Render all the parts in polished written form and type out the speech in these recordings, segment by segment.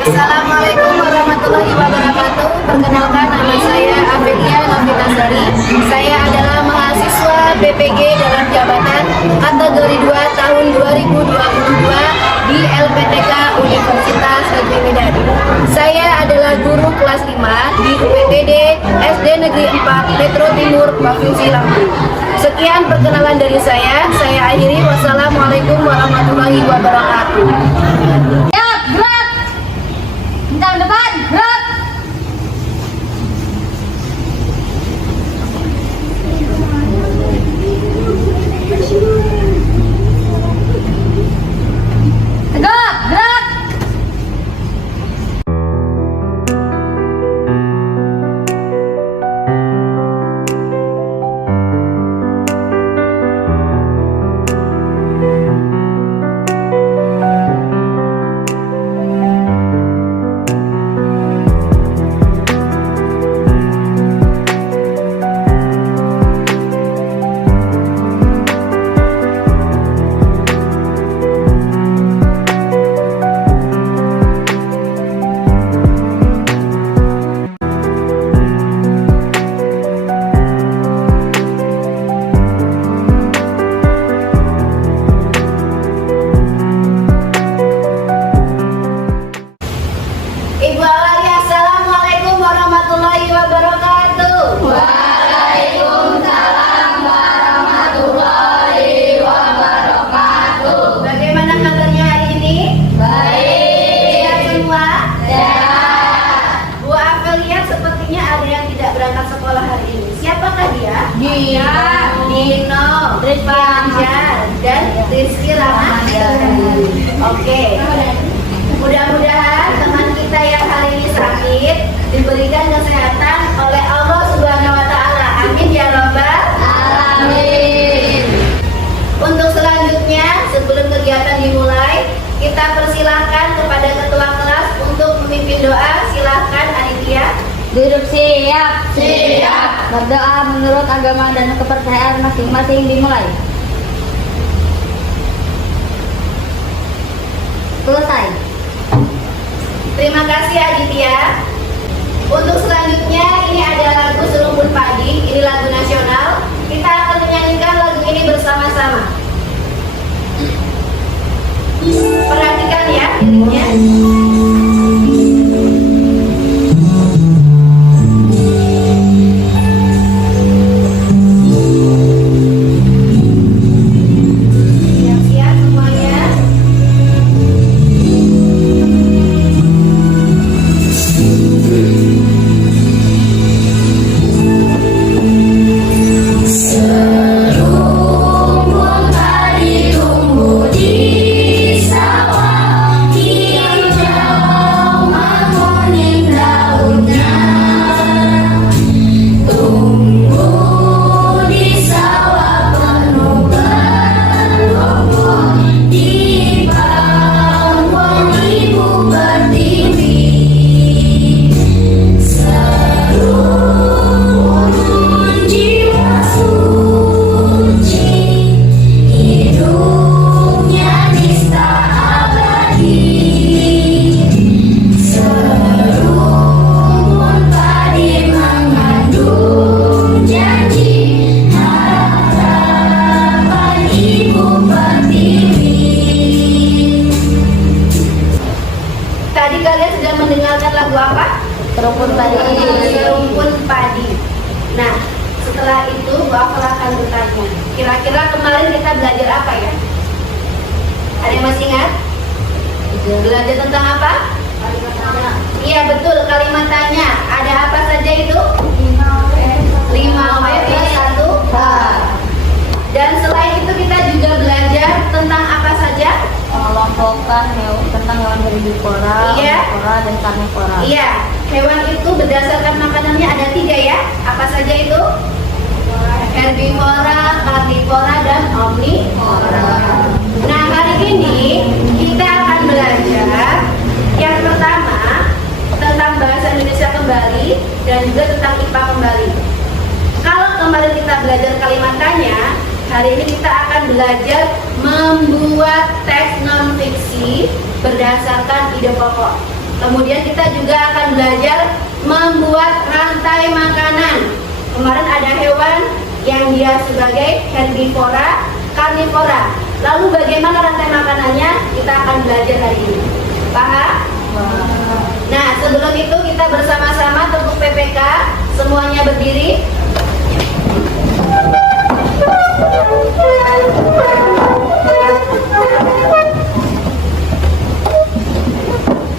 Assalamualaikum warahmatullahi wabarakatuh. Perkenalkan, nama saya Amelia Novitasari. Saya adalah mahasiswa BPG dalam jabatan kategori 2 tahun 2022 di LPTK Universitas Negeri Medan. Saya adalah guru kelas 5 di UPTD SD Negeri 4 Metro Timur Provinsi Lampung. Sekian perkenalan dari saya akhiri. Wassalamualaikum warahmatullahi wabarakatuh. Gerak! Bintang depan, gerak! Tegak, gerak! Ibu Awali, Assalamualaikum warahmatullahi wabarakatuh. Waalaikumsalam warahmatullahi wabarakatuh. Bagaimana kabarnya hari ini? Baik. Sehat semua? Sehat. Bu Amelia, sepertinya ada yang tidak berangkat sekolah hari ini. Siapakah dia? Dino, Fajar, dan Rizky Ramadan. Oke. Mudah-mudahan teman kita yang hari ini sakit diberikan kesehatan oleh Allah Subhanahu wa Ta'ala. Amin ya Rabbal Amin. Untuk selanjutnya, sebelum kegiatan dimulai, kita persilahkan kepada ketua kelas untuk memimpin doa. Silahkan Aditya. Duduk siap. Siap. Berdoa menurut agama dan kepercayaan masing-masing dimulai. Selesai. Terima kasih Aditya. Untuk selanjutnya, ini ada lagu Serumpun Padi. Ini lagu nasional. Kita akan menyanyikan lagu ini bersama-sama. Perhatikan ya liriknya. Siap-siap semuanya. Serumpun padi tumbuh di sawah, hijau menguning daunnya. Tumbuh di sawah penuh berlumpur, di pangkuan ibu pertiwi. Serumpun jiwa suci, hidupnya nista abadi. Serumpun padi mengandung janji harapan ibu pertiwi. Tadi kalian sudah mendengarkan lagu apa? Serumpun padi. Serumpun Padi. Nah, setelah itu Bu Afal akan bertanya, kira-kira kemarin kita belajar apa ya? Ada yang masih ingat? Belajar tentang apa? Iya betul, kalimat tanya. Ada apa saja itu? 5W plus 1 H. Dan selain itu kita juga belajar tentang apa saja? Mengelompokkan tentang hewan herbivora, Iya. omnivora, dan karnivora. Iya, hewan itu berdasarkan makanannya ada 3 ya. Apa saja itu? Herbivora, karnivora, dan omnivora. Nah, hari ini kita akan belajar yang pertama tentang bahasa Indonesia kembali dan juga tentang IPA kembali. Kalau kemarin kita belajar kalimat tanya, hari ini kita akan belajar membuat teks non fiksi berdasarkan ide pokok. Kemudian kita juga akan belajar membuat rantai makanan. Kemarin ada hewan yang dia sebagai herbivora, karnivora. Lalu bagaimana rantai makanannya? Kita akan belajar hari ini. Paham? Nah, sebelum itu kita bersama-sama tepuk PPK. Semuanya berdiri.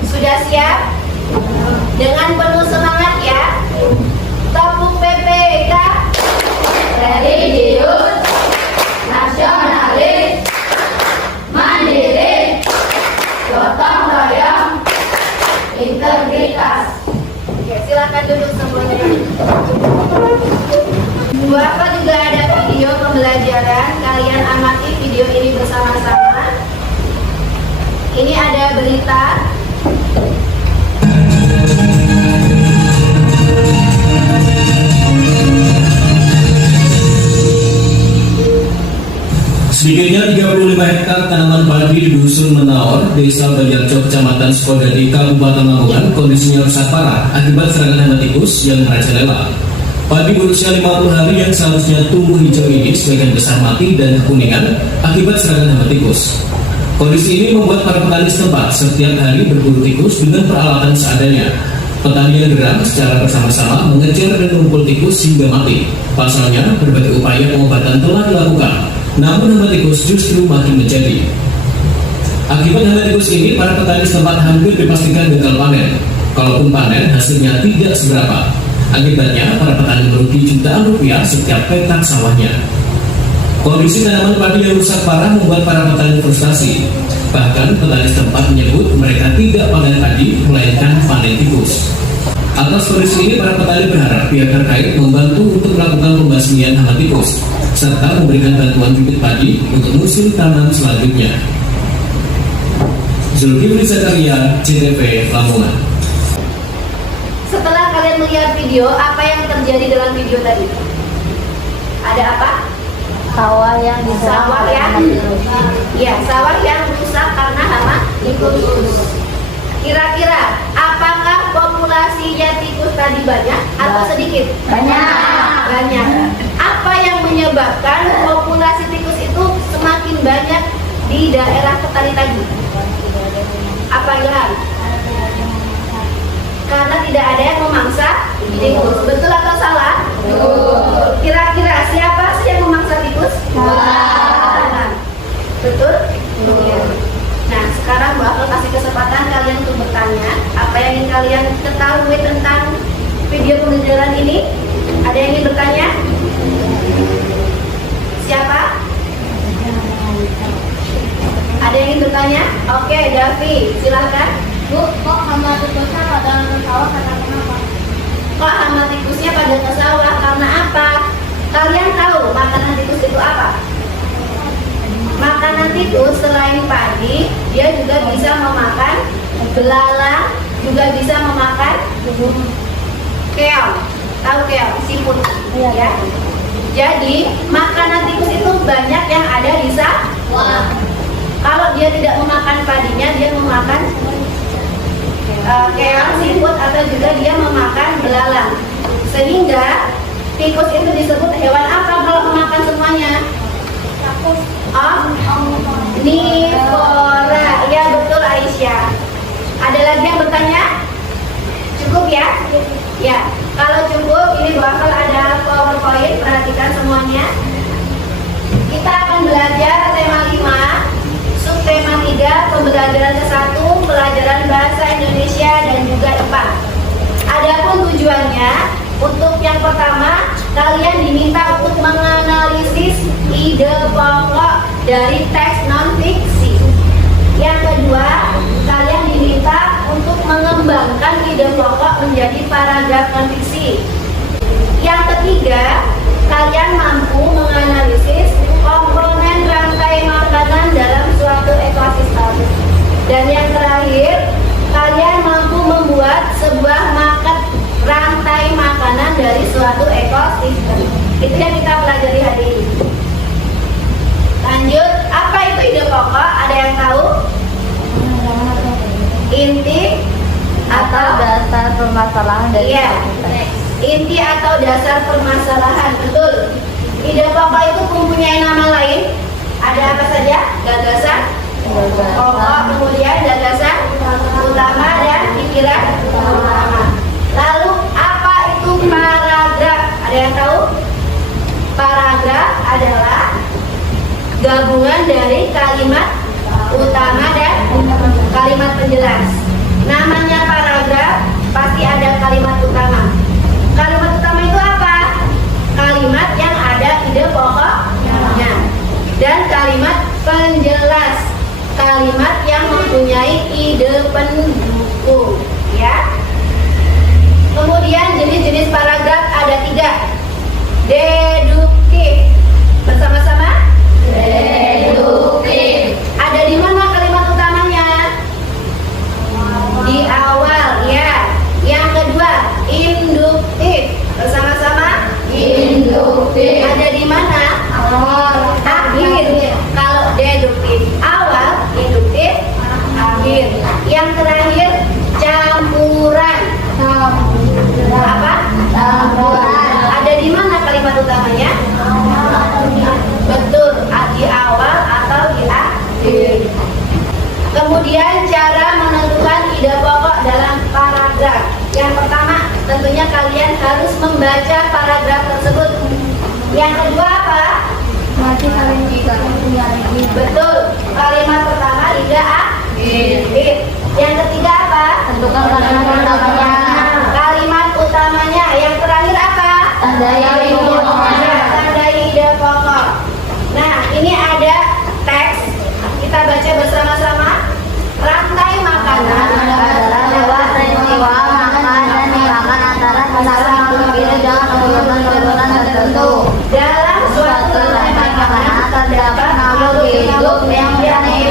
Sudah siap? Dengan penuh semangat ya. Tepuk PPK. Religius, nasionalis, mandiri, gotong royong, integritas. Oke, silakan duduk semuanya. Bu Afa juga ada video pembelajaran. Kalian amati video ini bersama-sama. Ini ada berita. Sedikitnya 35 hektar tanaman padi di Dusun Menaor, Desa Banjarjo, Kecamatan Sukodadi, Kabupaten Lamongan, kondisinya rusak parah akibat serangan hama tikus yang merajalela. Padi berusia 50 hari yang seharusnya tumbuh hijau ini sebagian besar mati dan kekuningan akibat serangan hama tikus. Kondisi ini membuat para petani setempat setiap hari berburu tikus dengan peralatan seadanya. Petani yang geram secara bersama-sama mengejar dan mengumpul tikus hingga mati. Pasalnya, berbagai upaya pengobatan telah dilakukan, namun hama tikus justru makin menjadi. Akibat hama tikus ini, para petani setempat hampir dipastikan gagal panen. Kalaupun panen, hasilnya tidak seberapa. Akibatnya, para petani merugi jutaan rupiah setiap hektar sawahnya. Kondisi tanaman padi yang rusak parah membuat para petani frustasi. Bahkan, petani setempat menyebut mereka tidak panen padi, melainkan panen tikus. Atas kondisi ini, para petani berharap pihak terkait membantu untuk melakukan pembasmian hama tikus, serta memberikan bantuan bibit padi untuk musim tanam selanjutnya. Zulkifli Zakaria, CTV, Lamongan. Setelah kalian melihat video, apa yang terjadi dalam video tadi? Ada apa? Sawah yang Sawah yang sawah yang rusak karena hama tikus. Kira-kira apakah populasinya tikus tadi banyak atau sedikit? Banyak. Apa yang menyebabkan populasi tikus itu semakin banyak di daerah petani tadi? Apa Ilham? Karena tidak ada yang memangsa tikus. Betul atau salah? Kira-kira siapa sih yang memangsa tikus? Betul? Nah, sekarang Bu Akal kasih kesempatan kalian untuk bertanya apa yang ingin kalian ketahui tentang video pembelajaran ini. Ada yang ingin bertanya? Siapa? Ada yang ingin bertanya? Oke, Davi, silakan. Bu, kok hama tikusnya pada sawah karena kenapa? Kok hama tikusnya pada ke sawah karena apa? Kalian tahu makanan tikus itu apa? Makanan tikus selain padi, dia juga bisa memakan belalang, juga bisa memakan keong. Tahu keong? Siput. Ya. Jadi makanan tikus itu banyak yang ada di sawah. Kalau dia tidak memakan padinya, dia memakan keong, siput, atau juga dia memakan belalang. Sehingga tikus itu disebut hewan apa kalau memakan semuanya? Omnivora. Ya betul Aisyah. Ada lagi yang bertanya? Cukup ya? Ya. Kalau cukup, ini bakal ada PowerPoint. Perhatikan semuanya. Kita akan belajar tema 5, subtema 3, pembelajaran ke-1, pelajaran bahasa Indonesia dan juga IPA. Adapun tujuannya, untuk yang pertama, kalian diminta untuk menganalisis ide pokok dari teks non-fiksi. Yang kedua, kalian diminta untuk mengembangkan ide pokok menjadi paragraf non-fiksi. Yang ketiga, kalian mampu menganalisis komponen rantai makanan dalam suatu ekosistem. Dan yang terakhir, kalian mampu membuat sebuah market rantai makanan dari suatu ekosistem. Itu yang kita pelajari hari ini. Lanjut, apa itu ide pokok? Ada yang tahu? Inti atau dasar permasalahan dari Iya. teks. Inti atau dasar permasalahan. Betul. Ide pokok itu mempunyai nama lain. Ada apa saja? Gagasan, pokok, kemudian gagasan utama dan pikiran utama. Lalu apa itu paragraf? Ada yang tahu? Paragraf adalah gabungan dari kalimat utama dan kalimat penjelas. Namanya paragraf pasti ada kalimat utama. Kalimat utama itu apa? Kalimat yang ada ide pokoknya. Dan kalimat penjelas, kalimat yang mempunyai ide pendukung, ya. Kemudian jenis-jenis paragraf ada 3. Deduktif. Bersama-sama. Deduktif. Ada di mana kalimat utamanya? Di awal, ya. Yang kedua, induktif. Bersama-sama. Induktif. Ada di mana? Awal. Akhir. Kalau deduktif awal, induktif akhir. Yang terakhir, campuran. Apa? Campuran. Ada di mana kalimat utamanya? Betul, di awal atau di akhir. Kemudian cara menentukan ide pokok dalam paragraf. Yang pertama, tentunya kalian harus membaca paragraf tersebut. Yang kedua apa? Mati kalian juga punya lagi. Betul, kalimat pertama ide akhir. Yang ketiga apa? Tentukan kalimat utamanya. Kalimat utamanya. Yang terakhir apa? Tandai ide pokoknya. Tandai ide pokok. Nah, ini ada teks. Kita baca bersama-sama. Rantai makanan Adalah lewat peristiwa makan dan dimakan antara makhluk hidup dengan kebutuhan tertentu. dalam suatu rantai makanan Terdapat makhluk hidup yang mempunyai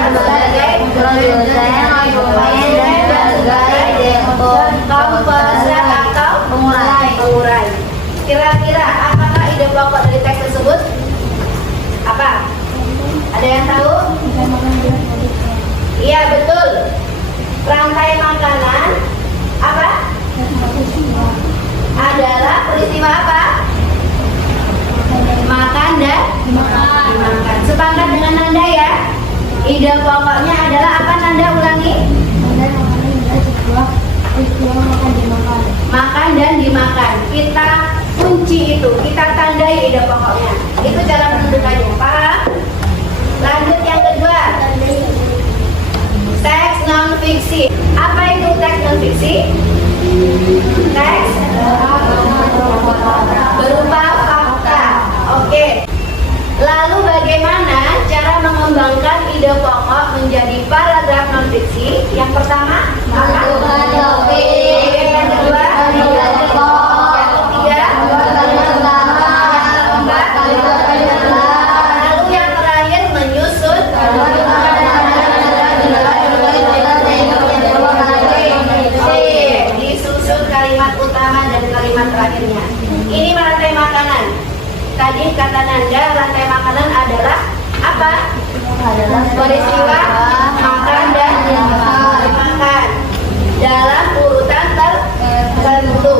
berbagai produsen, komponen, dan berbagai komposen atau pengurai. Kira-kira apakah ide pokok dari teks tersebut? Apa? Ada yang tahu? Iya, betul. Rantai makanan apa? Adalah peristiwa apa? Makan dan dimakan. Sepakat dengan Nanda ya. Ide pokoknya adalah apa, Nanda? Ulangi. Makan dan dimakan. Kita kunci itu, kita tandai ide pokoknya. Itu cara menentukannya. Paham? Lanjut yang kedua. Teks non fiksi. Apa itu teks non fiksi? Teks berupa fakta. Oke. Lalu bagaimana cara mengembangkan ide pokok menjadi paragraf non fiksi? Yang pertama, Menentukan topik. yang kedua, Ide pokok. yang ketiga, Kalimat utama. yang keempat, Kalimat penjelas. lalu yang terakhir menyusun. Disusun kalimat utama dan kalimat terakhirnya. Ini rantai makanan. Tadi kata Nanda, rantai makanan adalah apa? Peristiwa makan dan dimakan dalam urutan tertentu.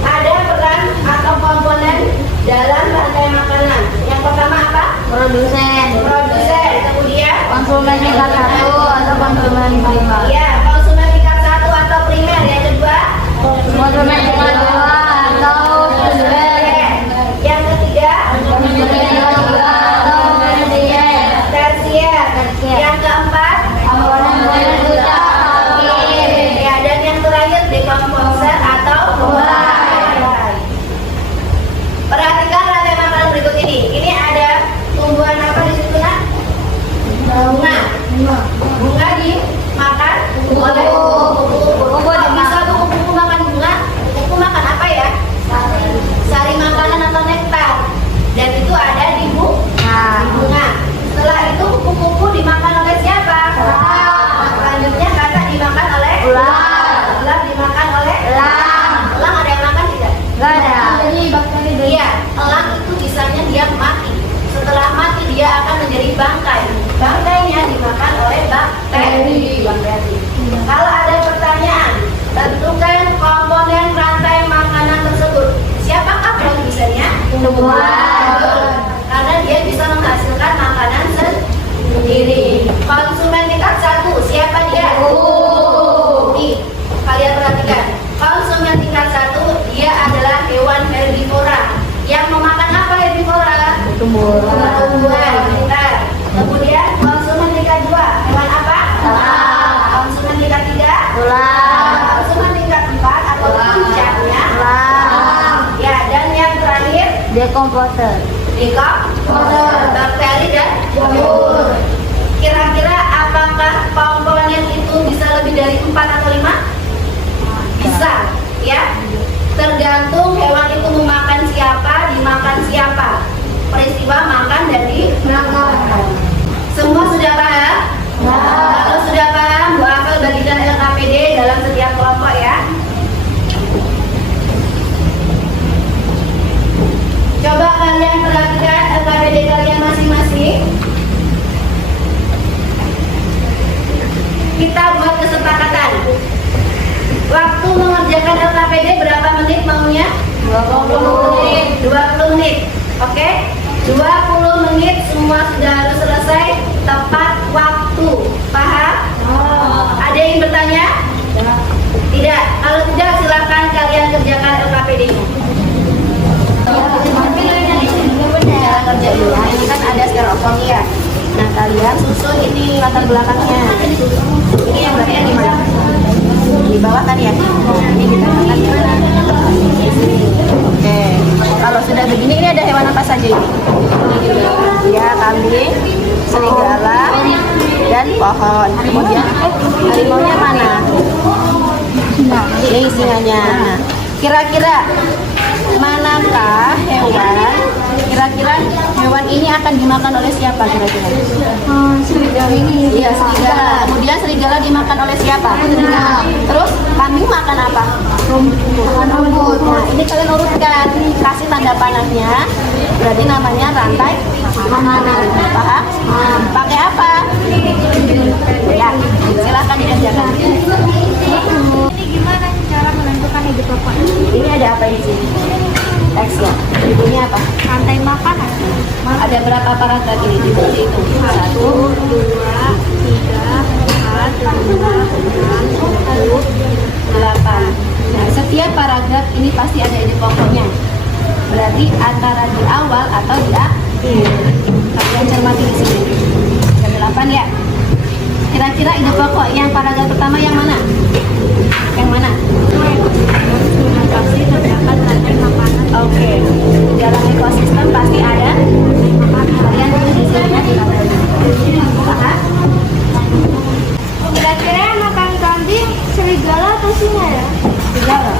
Ada peran atau komponen dalam rantai makanan. Yang pertama apa? Produsen. Produsen. Kemudian Konsumen tingkat 1 atau konsumen primer. ya, konsumen tingkat 1 atau primer. Yang kedua, Konsumen tingkat 2 atau tersier. yang ketiga, Konsumen tingkat 3 atau tersier. tersier. Yang keempat, Komponen berikutnya akhir. ya, dan yang terakhir dekomposer atau pengurai. Perhatikan rantai makanan berikut ini. Ini ada tumbuhan apa di situ, Nak? Bunga. Bunga dimakan oleh kupu-kupu. Kok bisa kupu-kupu makan bunga? Kupu makan apa ya? Sari makanan atau nektar. Dan itu ada di bunga. Setelah itu kupu-kupu dimakan oleh siapa? Selanjutnya kakak dimakan oleh Ular. Ular dimakan oleh Elang. Elang ada yang makan tidak? Gak ada. Iya, elang itu bisanya dia mati. Setelah mati dia akan menjadi bangkai. Bangkainya dimakan oleh Komputer. Bakteri dan jamur. Kira-kira apakah komponen itu bisa lebih dari 4 atau 5? Bisa, ya. Tergantung hewan itu memakan siapa, dimakan siapa. Peristiwa makan dan dimakan. Semua sudah paham? Kalau sudah paham, Bu Afel bagikan LKPD dalam setiap kelompok ya. Coba kalian perhatikan LKPD kalian masing-masing. Kita buat kesepakatan. Waktu mengerjakan LKPD berapa menit maunya? 20 menit. 20 menit. Oke? 20 menit semua sudah harus selesai tepat waktu. Paham? Ada yang bertanya? Tidak. Kalau tidak silakan kalian kerjakan LKPD-nya. Cara kerja dulu. Ini kan ada styrofoam ya. Nah kalian susun ini latar belakangnya. Ini yang bagian di mana? Di bawah kan ya. Ini ditempatkan di mana? Di sini. Oke. Kalau sudah begini, ini ada hewan apa saja ini? Ya, kambing, serigala, dan pohon. Kemudian harimaunya mana? Ini singanya. Nah, kira-kira manakah hewan? Kira-kira hewan ini akan dimakan oleh siapa kira-kira? Serigala ini. Iya, serigala. Kemudian serigala dimakan oleh siapa? Serigala. Terus kambing makan apa? Rumput. Nah, ini kalian urutkan, kasih tanda panahnya. Berarti namanya rantai makanan. Paham? Pakai apa? Ya, silahkan dikerjakan. Ini gimana cara menentukan hidup pokok? Ini ada apa di sini? Teks ya. Ini apa? Rantai makanan. Ada berapa paragraf ini? Itu 1, 2, 3, 4, 5, 6, 7, 8. Nah, setiap paragraf ini pasti ada ide pokoknya. Berarti antara di awal atau di akhir. Kalian cermati di sini. Yang 8 ya. Kira-kira ide pokok yang paragraf pertama yang mana? Yang mana? pasti terdapat rantai makanan. Oke. Di dalam ekosistem pasti ada kalian di sini ya. Paham? Kira-kira yang makan kambing serigala atau singa ya? Serigala.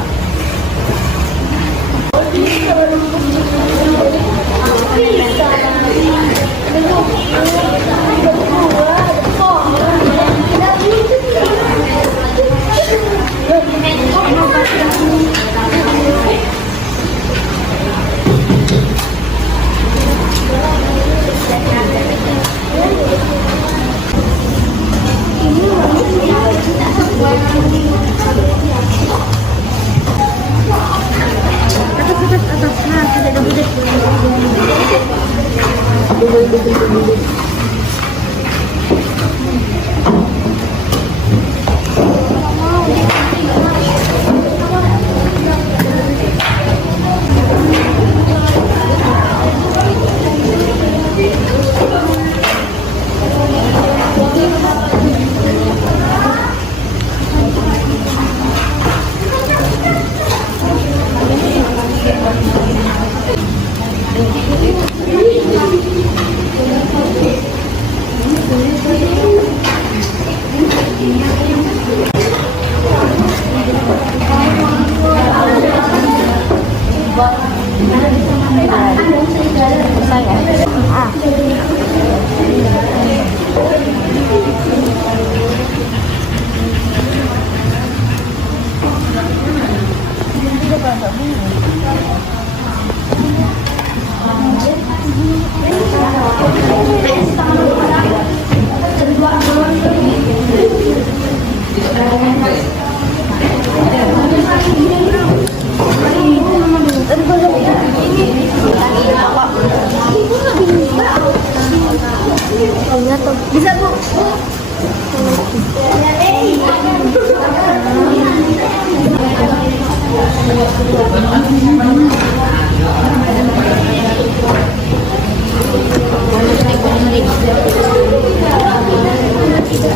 Bisa Bu.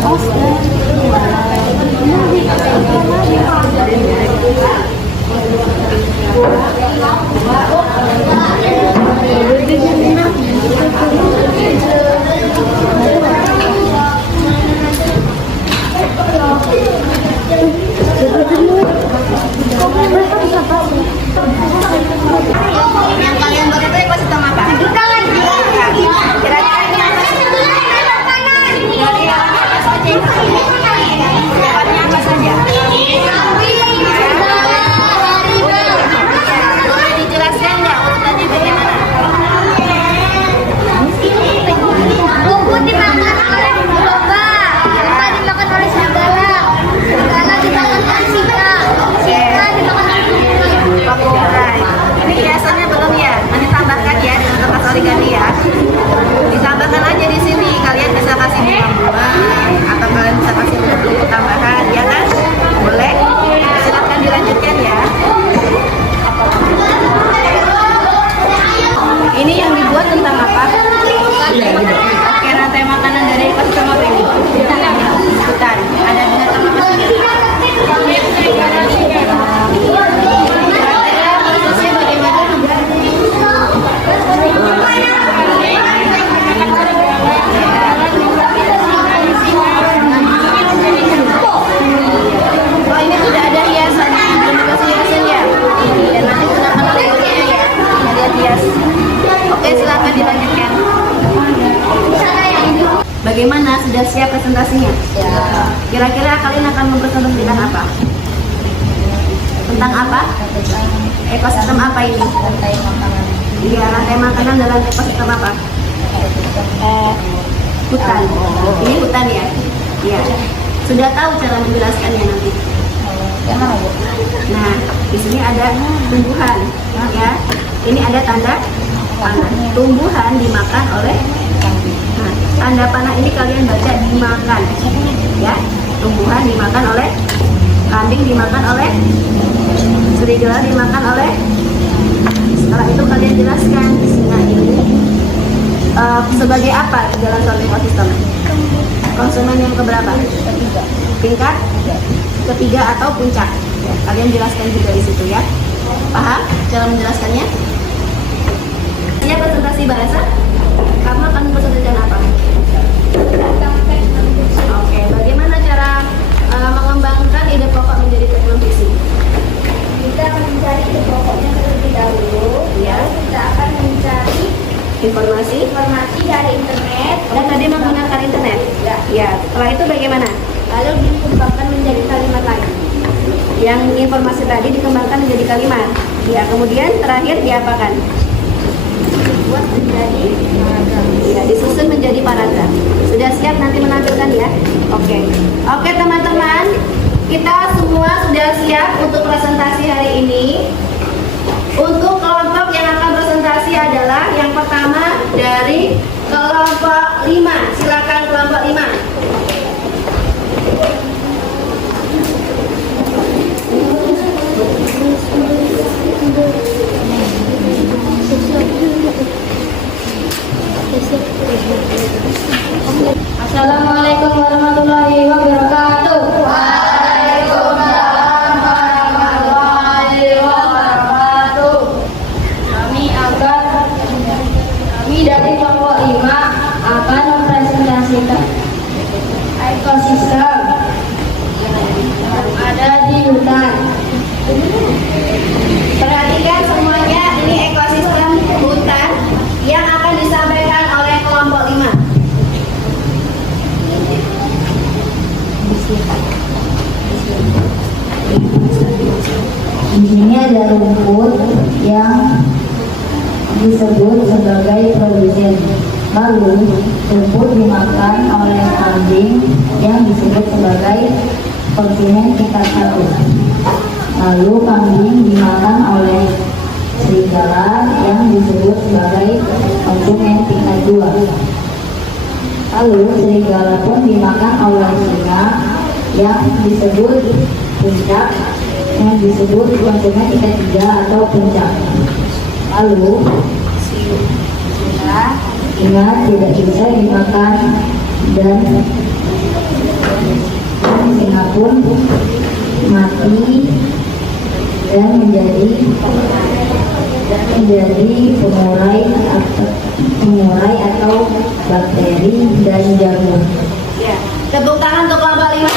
Oh, Bagaimana? Sudah siap presentasinya? Ya. Kira-kira kalian akan mempresentasikan apa? Tentang apa? Ekosistem apa ini? Rantai makanan. Iya, rantai makanan dalam ekosistem apa? Hutan. Ini hutan ya? Iya. Sudah tahu cara menjelaskannya nanti? Nah, di sini ada tumbuhan, ya. Ini ada tanda panah. Tumbuhan dimakan oleh kambing. Nah, tanda panah ini kalian baca dimakan, ya. Tumbuhan dimakan oleh kambing, dimakan oleh serigala, dimakan oleh. Setelah itu kalian jelaskan. Nah, ini sebagai apa dalam suatu ekosistem? Konsumen yang keberapa? Tingkat ketiga atau puncak. Kalian jelaskan juga di situ ya. Paham cara menjelaskannya? Siap presentasi bahasa? Kamu akan presentasikan apa? Oke, bagaimana cara mengembangkan ide pokok menjadi film fiksi? Kita akan mencari ide pokoknya terlebih dahulu. Ya. Kita akan mencari Informasi informasi dari internet. dan tadi menggunakan internet. Ya. Ya, setelah itu bagaimana? Lalu dikembangkan menjadi kalimat lain. Yang informasi tadi dikembangkan menjadi kalimat. Ya, kemudian terakhir diapakan? Buat menjadi paragraf. Ya, disusun menjadi paragraf. Sudah siap nanti menampilkan ya? Oke. Oke teman-teman, kita semua sudah siap untuk presentasi hari ini. Untuk kelompok yang akan presentasi adalah yang pertama dari kelompok 5. Silakan kelompok 5. Assalamualaikum warahmatullahi wabarakatuh. Waalaikumsalam warahmatullahi wabarakatuh. Kami dari kelompok 5 akan mempresentasikan ekosistem yang ada di hutan. Perhatikan semuanya, ini ekosistem hutan yang akan disampaikan oleh kelompok 5. Di sini ada rumput yang disebut sebagai produsen. Lalu rumput dimakan oleh kambing yang disebut sebagai konsumen tingkat 1. Lalu kambing dimakan oleh serigala yang disebut sebagai konsumen tingkat 2. Lalu serigala pun dimakan oleh singa yang disebut puncak, yang disebut konsumen tingkat 3 atau puncak. Lalu singa tidak bisa dimakan dan singa pun mati dan menjadi pengurai atau bakteri dan jamur. Ya, tepuk tangan untuk kelompok 5.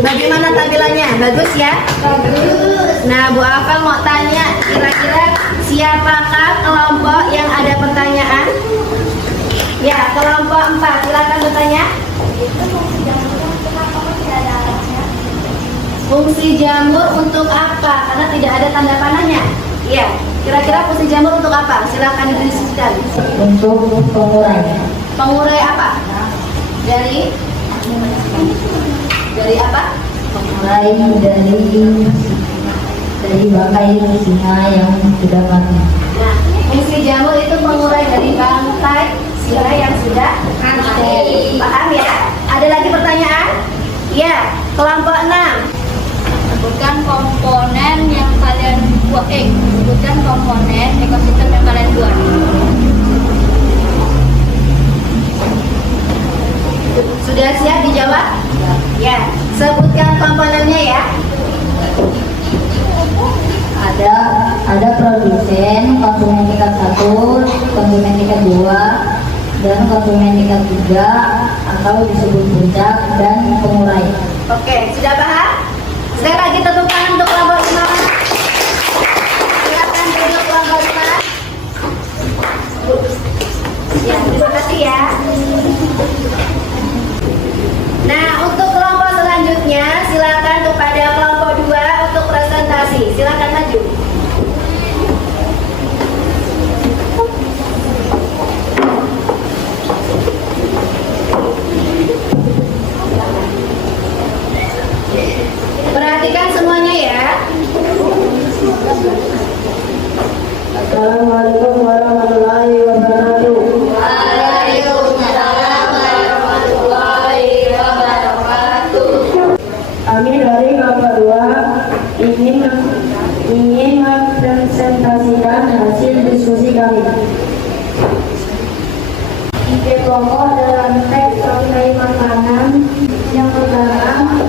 Bagaimana tampilannya? Bagus ya? Bagus. Nah, Bu Afel mau tanya, kira-kira siapakah kelompok yang ada pertanyaan? Ya, kelompok 4, silakan bertanya. Fungsi jamur untuk apa? Karena tidak ada tanda panahnya. Ya, kira-kira fungsi jamur untuk apa? Silakan didiskusikan. Untuk pengurai. Pengurai apa? Dari apa? Pengurai dari bangkai singa yang sudah mati. Nah, fungsi jamur itu pengurai dari bangkai singa yang sudah mati. Paham ya? Ada lagi pertanyaan? Ya, kelompok 6. Sebutkan komponen yang kalian buat. Sebutkan komponen ekosistem yang kalian buat. Sudah siap dijawab? Ya, sebutkan komponennya ya. Ada produsen, konsumen tingkat 1, konsumen tingkat 2, dan konsumen tingkat 3 atau disebut puncak dan pengurai. Oke, sudah paham? Sekali lagi tepuk tangan untuk kelompok 5. Silakan duduk kelompok 5. Ya, terima kasih ya. Nah, untuk kelompok selanjutnya, silakan kepada kelompok 2 untuk presentasi. Silakan maju. Perhatikan semuanya ya. Assalamualaikum warahmatullahi wabarakatuh. Waalaikumsalam warahmatullahi wabarakatuh. Kami dari kelompok 2 ingin mempresentasikan hasil diskusi kami. Ide pokok dalam teks rantai makanan yang pertama,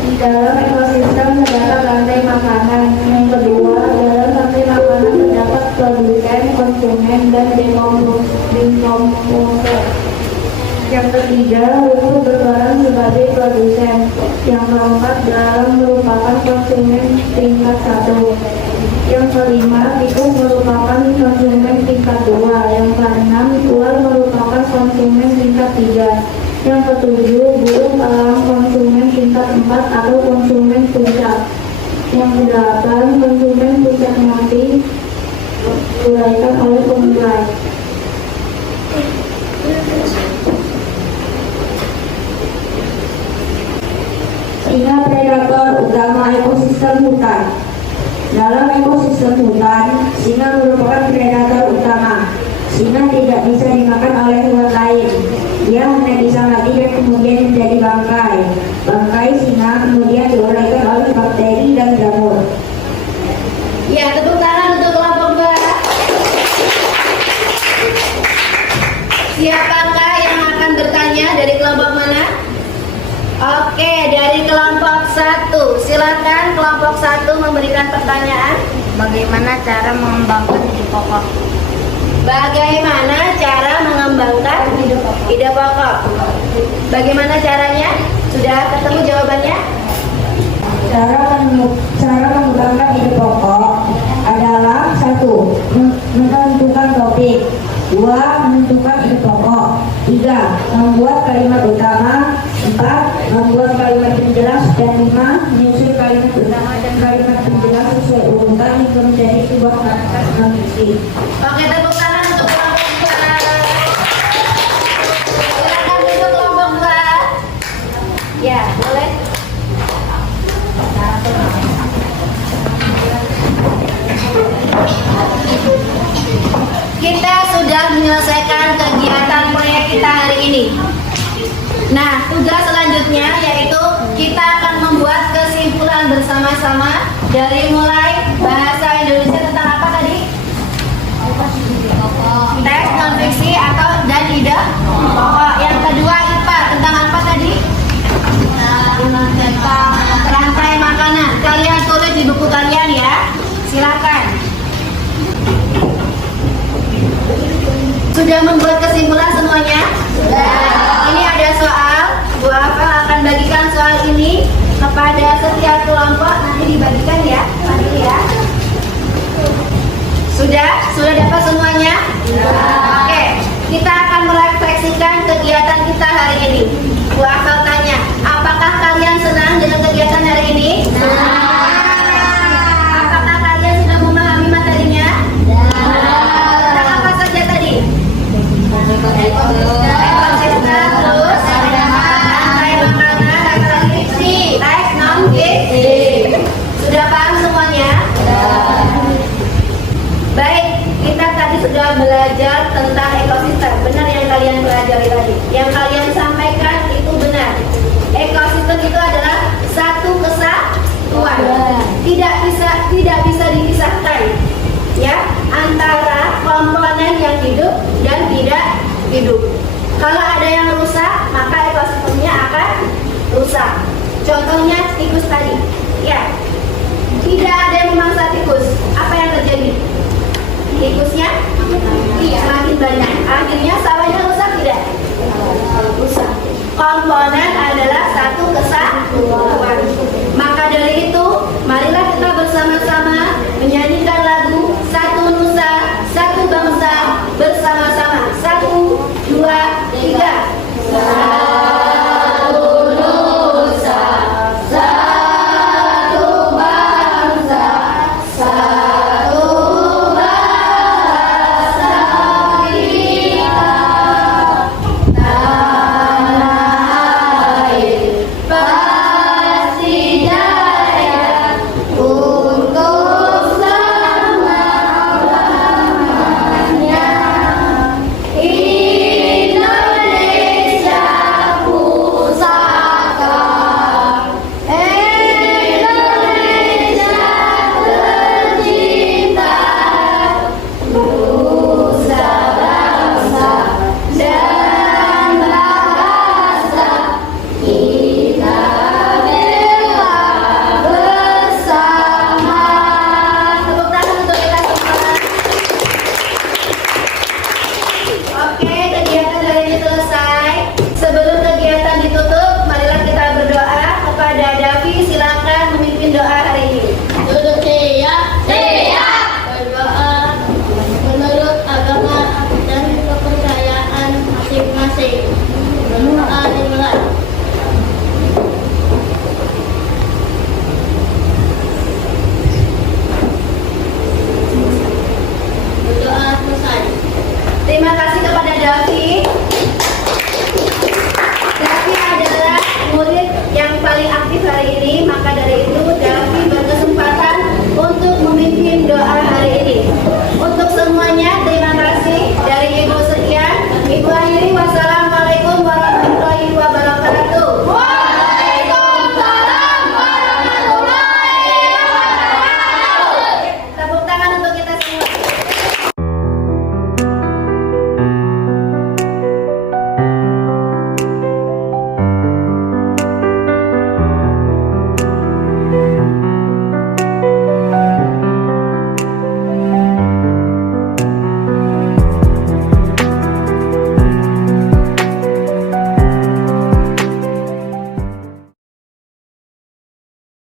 di dalam ekosistem terdapat rantai makanan. Yang kedua, dalam rantai makanan terdapat produsen, konsumen, dan dekomposer. Yang ketiga, rumput berperan sebagai produsen. Yang keempat, dalam merupakan konsumen tingkat 1. Yang kelima, tikus merupakan konsumen tingkat 2. Yang keenam, ular merupakan konsumen tingkat 3. Yang ketujuh, burung elang konsumen tingkat 4 atau konsumen puncak. Yang kedelapan, konsumen puncak nanti diuraikan oleh pemulai. Singa predator utama ekosistem hutan. Dalam ekosistem hutan, singa merupakan predator utama. Singa tidak bisa dimakan oleh hewan lain. Dia hanya bisa mati dan kemudian menjadi bangkai. Bangkai singa kemudian diuraikan oleh bakteri dan jamur. Ya, tepuk tangan untuk kelompok 2. Siapakah yang akan bertanya dari kelompok mana? Oke, dari kelompok 1. Silakan kelompok 1 memberikan pertanyaan. Bagaimana cara mengembangkan ide pokok? Bagaimana cara mengembangkan ide pokok? Bagaimana caranya? Sudah ketemu jawabannya? Cara mengembangkan ide pokok adalah 1. Menentukan topik, 2. Menentukan ide pokok, 3. Membuat kalimat utama, 4. Membuat kalimat penjelas, dan 5. Menyusun kalimat utama dan kalimat penjelas sesuai urutan hingga menjadi sebuah naskah non-fiksi. Oke, tepuk tangan untuk kelompok 2. Silakan untuk kelompok 2. Ya, boleh. Kita sudah menyelesaikan kegiatan proyek kita hari ini. Nah, tugas selanjutnya yaitu kita akan membuat kesimpulan bersama-sama dari mulai bahasa Indonesia tentang apa tadi? Teks non fiksi atau dan ide pokok. Yang kedua IPA tentang apa tadi? Tentang rantai makanan. Kalian tulis di buku kalian ya. Silakan. Sudah membuat kesimpulan semuanya? Ini ada soal. Bu Afel akan bagikan soal ini kepada setiap kelompok. Nanti dibagikan ya, nanti ya. Sudah dapat semuanya? Oke, kita akan merefleksikan kegiatan kita hari ini. Bu Afel tanya, apakah kalian senang dengan kegiatan hari ini? Apakah kalian sudah memahami materinya? Tentang apa saja tadi? Terus rantai makanan, apa lagi? Teks non fiksi. Sudah paham semuanya? Baik, kita tadi sudah belajar tentang ekosistem. Benar yang kalian pelajari tadi. Yang kalian sampaikan itu benar. Ekosistem itu adalah satu kesatuan. Tidak bisa dipisahkan ya antara komponen yang hidup dan tidak hidup. Kalau ada yang rusak, maka ekosistemnya akan rusak. Contohnya tikus tadi. Ya. Tidak ada yang memangsa tikus. Apa yang terjadi? Tikusnya semakin banyak. Akhirnya sawahnya rusak tidak? Rusak. Komponen adalah satu kesatuan. Maka dari itu, marilah kita bersama-sama menyanyikan lagu Satu Nusa, Satu Bangsa bersama-sama. kasih.